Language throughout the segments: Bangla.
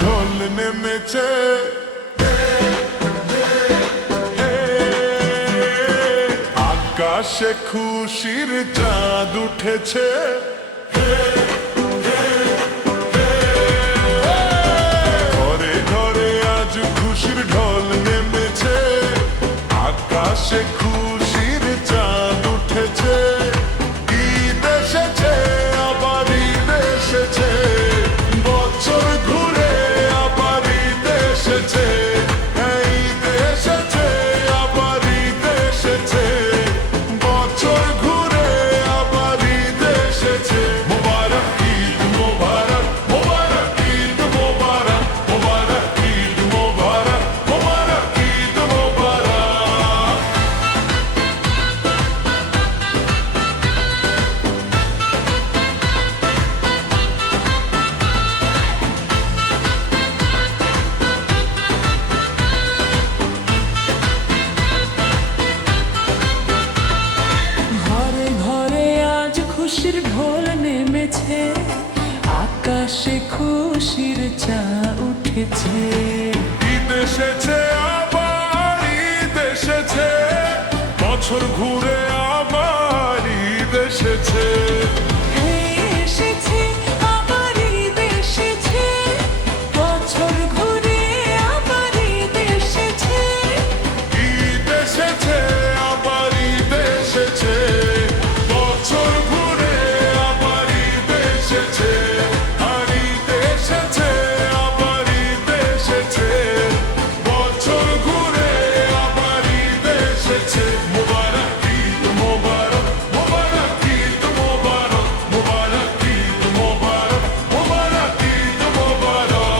ঢোল নেমেছে, আকাশে খুশির চাঁদ উঠেছে। ঘরে ঘরে আজ খুশির ঢোল নেমেছে, আকাশে খুশির চাঁদ উঠেছে। ঈদ এসেছে, আবার ঈদ এসেছে, বছর ঘুরে আবার ঈদ এসেছে। ঈদ এসেছে, আবার ঈদ এসেছে, বছর ঘুরে আবার ঈদ এসেছে। মোবারক ঈদ মোবারক, মোবারক ঈদ মোবারক, মোবারক ঈদ মোবারক, মোবারক ঈদ মোবারক। ঘরে ঘরে আজ খুশির ঢোল নেমেছে, আকাশে খুশির চাঁদ উঠেছে। ঈদ এসেছে, আবার ঈদ এসেছে, বছর ঘুরে আবার ঈদ এসেছে। এসেছে, আবার ঈদ এসেছে, বছর ঘুরে আবার ঈদ এসেছে। ঈদ এসেছে, আবার ঈদ এসেছে, বছর ঘুরে আবার ঈদ এসেছে। আর ঈদ এসেছে, আবার ঈদ এসেছে, বছর ঘুরে আবার ঈদ এসেছে। মোবারক ঈদ মোবারক, মোবারক ঈদ মোবারক, মোবারক ঈদ মোবারক, মোবারক ঈদ মোবারক।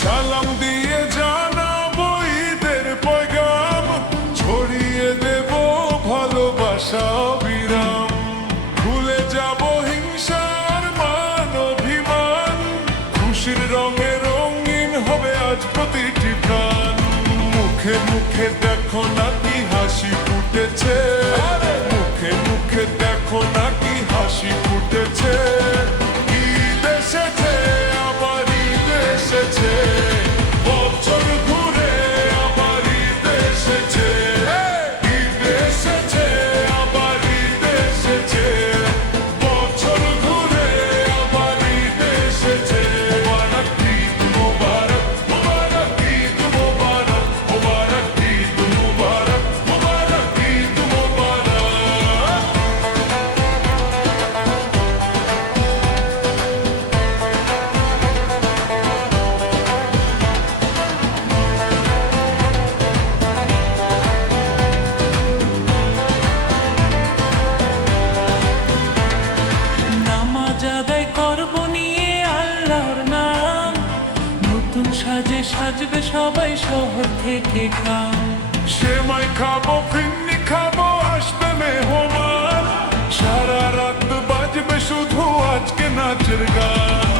সালাম দিয়ে জানাবো ঈদের পয়গাম, ছড়িয়ে দেব ভালোবাসা বিরাম। ভুলে যাব হিংসার মান অভিমান, খুশির রঙে রঙিন হবে আজ প্রতিটি প্রাণ। মুখে মুখে দেখো না কি হাসি ফুটেছে, মুখে মুখে দেখো না কি হাসি ফুটেছে। ঈদ এসেছে, আবার ঈদ এসেছে, বছর ঘুরে আবার ঈদ এসেছে। ঈদ এসেছে, আবার ঈদ এসেছে, বছর ঘুরে আবার ঈদ এসেছে। মোবারক ঈদ মোবারক, মোবারক ঈদ মোবারক, মোবারক ঈদ মোবারক, মোবারক ঈদ মোবারক। নামাজ আদায় করব নিয়ে আল্লাহর নাম, নতুন সাজে সাজবে সবাই শহর থেকে গ্রাম। সেমাই খাবো, ফিন্নি খাবো, আসবে মেহমান, সারা রাত বাজবে শুধু আজকে নাচের গান।